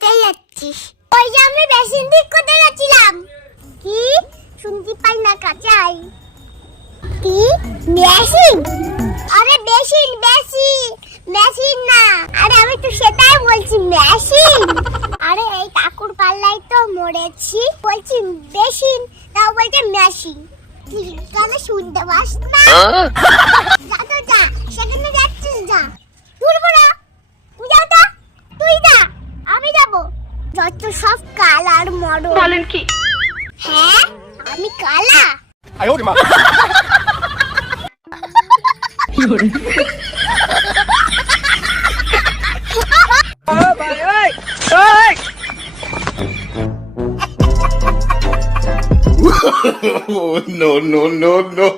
কোথায় যাচ্ছিস? ওই যে আমি বেসিন ঠিক করতে যাচ্ছিলাম। কি শুনতে পাই না কাচাই? কি বেসিন? আরে বেসিন মেশিন না। আরে আমি তো সেটাই বলছি, মেশিন। আরে এই কাকুর পাল্লাই তো মরেছি, বলছি বেসিন, তাও বলছে মেশিন। ঠিক গানে শুনতে পাস না? যা তো যা, সেখানে যাচ্ছিস যা। দূর বড়া, তুই যাও তো, তুই যা, আমি যাব। যত সব কালার মডেল। বলেন কি? হ্যাঁ আমি কালা। আয় ওরে মা। Oh, no, no, no, no.